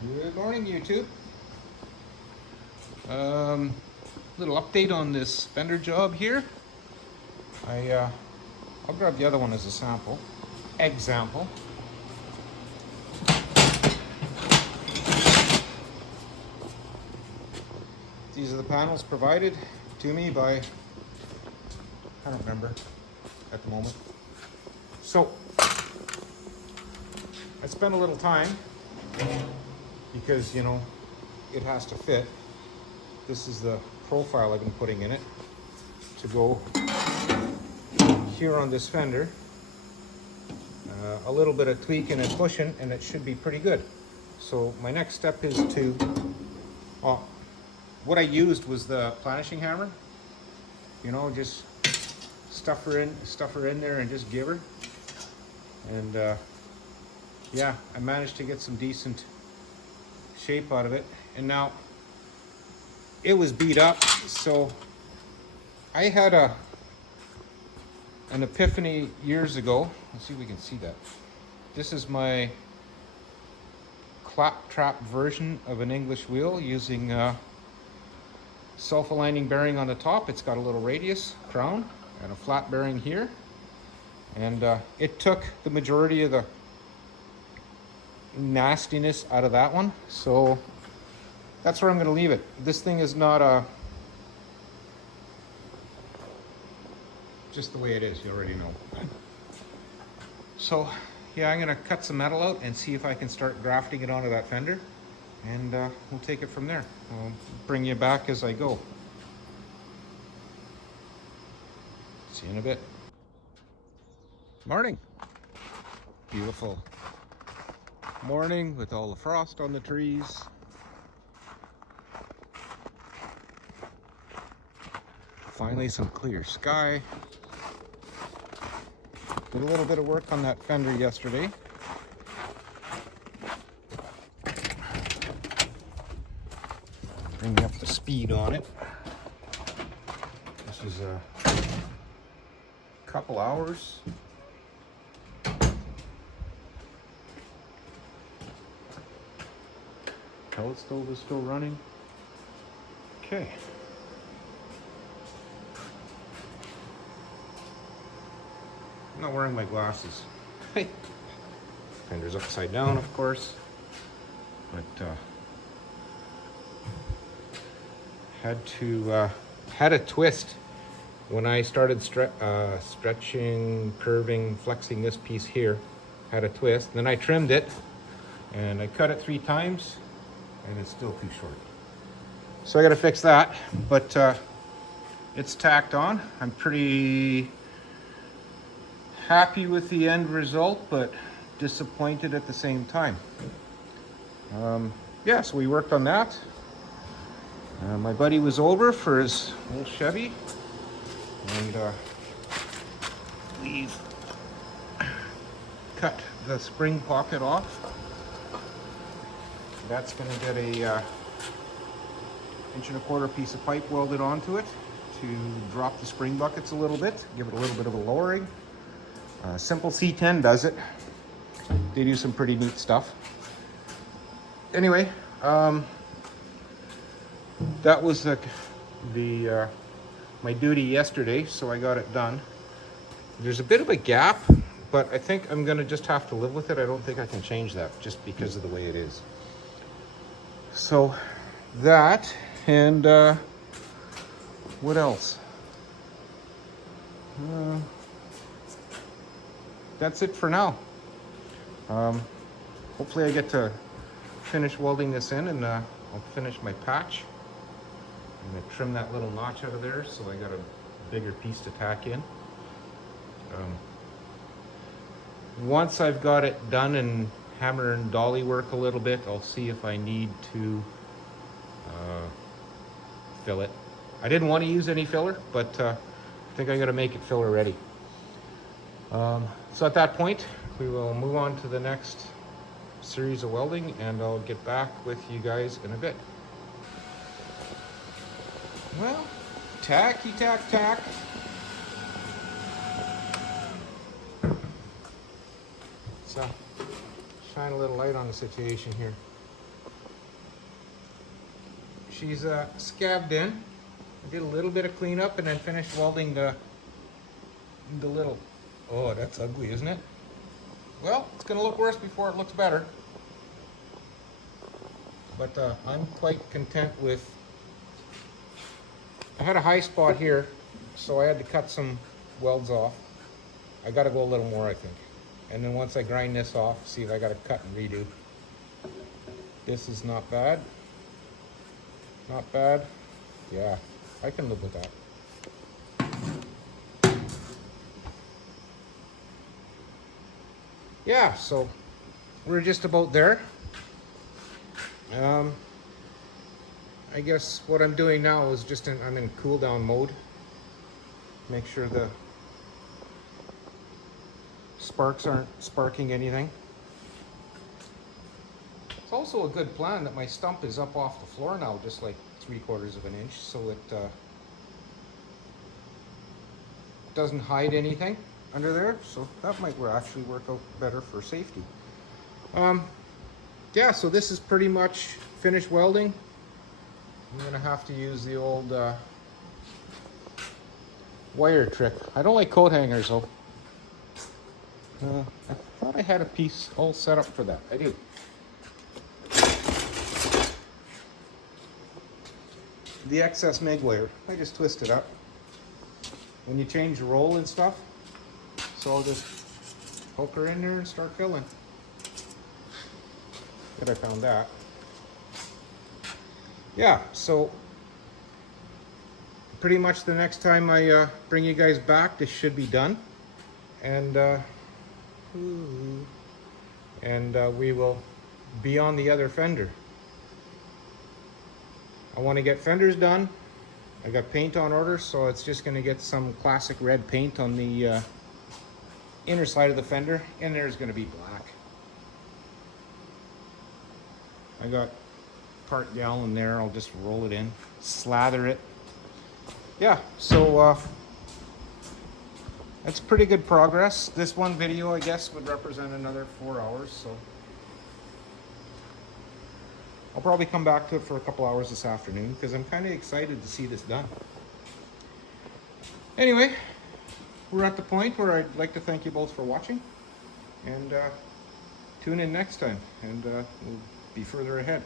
Good morning, YouTube. Little update on this fender job here. I'll grab the other one as a sample. Example. These are the panels provided to me by, I don't remember at the moment. So, I spent a little time because, it has to fit. This is the profile I've been putting in it to go here on this fender. A little bit of tweaking and pushing and it should be pretty good. So my next step is to, what I used was the planishing hammer. Just stuff her in there and just give her. And yeah, I managed to get some decent shape out of it. And now it was beat up, so I had an epiphany years ago. Let's see if we can see that. This is my claptrap version of an English wheel using self-aligning bearing on the top. It's got a little radius crown and a flat bearing here. And it took the majority of the nastiness out of that one. So that's where I'm going to leave it. This thing is not just the way it is, you already know. So yeah, I'm going to cut some metal out and see if I can start grafting it onto that fender, and we'll take it from there. I'll bring you back as I go. See you in a bit. Morning. Beautiful morning with all the frost on the trees. Finally some clear sky. Did a little bit of work on that fender yesterday. Bring up the speed on it. This is a couple hours. Pellet stove is still running. Okay. I'm not wearing my glasses. Fender's upside down, of course, but had a twist when I started stretching, curving, flexing this piece here. Had a twist. Then I trimmed it, and I cut it 3 times, and it's still too short. So I got to fix that, but it's tacked on. I'm pretty happy with the end result, but disappointed at the same time. Yeah, so we worked on that. My buddy was over for his old Chevy, and we've cut the spring pocket off. That's going to get a 1.25 inch piece of pipe welded onto it to drop the spring buckets a little bit, give it a little bit of a lowering. Simple C10 does it. They do some pretty neat stuff. Anyway, that was my duty yesterday, so I got it done. There's a bit of a gap, but I think I'm gonna just have to live with it. I don't think I can change that just because of the way it is. So that, and what else? That's it for now. Hopefully I get to finish welding this in, and I'll finish my patch. I'm gonna trim that little notch out of there so I got a bigger piece to tack in. Once I've got it done and hammer and dolly work a little bit, I'll see if I need to fill it. I didn't want to use any filler, but I think I gotta make it filler ready. So at that point, we will move on to the next series of welding, and I'll get back with you guys in a bit. Well, tacky tack tack. So, shine a little light on the situation here. she's scabbed in. I did a little bit of cleanup and then finished welding the little, oh, that's ugly, isn't it? Well, it's gonna look worse before it looks better. But I'm quite content with, I had a high spot here, so I had to cut some welds off. I gotta go a little more, I think. And then once I grind this off, see if I gotta cut and redo. This is not bad. Not bad. Yeah, I can live with that. Yeah, so we're just about there. I guess what I'm doing now is just I'm in cool down mode. Make sure the sparks aren't sparking anything. It's also a good plan that my stump is up off the floor now, just like 3/4 of an inch, so it doesn't hide anything under there. So that might actually work out better for safety. Yeah, so this is pretty much finished welding. I'm gonna have to use the old wire trick. I don't like coat hangers though. I thought I had a piece all set up for that. I do. The excess MIG wire, I just twist it up. When you change the roll and stuff, so I'll just poke her in there and start filling. Good, I found that. Yeah, so pretty much the next time I bring you guys back, this should be done. And we will be on the other fender. I want to get fenders done. I got paint on order, so it's just going to get some classic red paint on the inner side of the fender, and there's going to be black. I got part gallon there. I'll just roll it in, slather it. Yeah, so that's pretty good progress. This one video, I guess, would represent another 4 hours, so I'll probably come back to it for a couple hours this afternoon because I'm kind of excited to see this done. Anyway, we're at the point where I'd like to thank you both for watching, and tune in next time, and we'll be further ahead.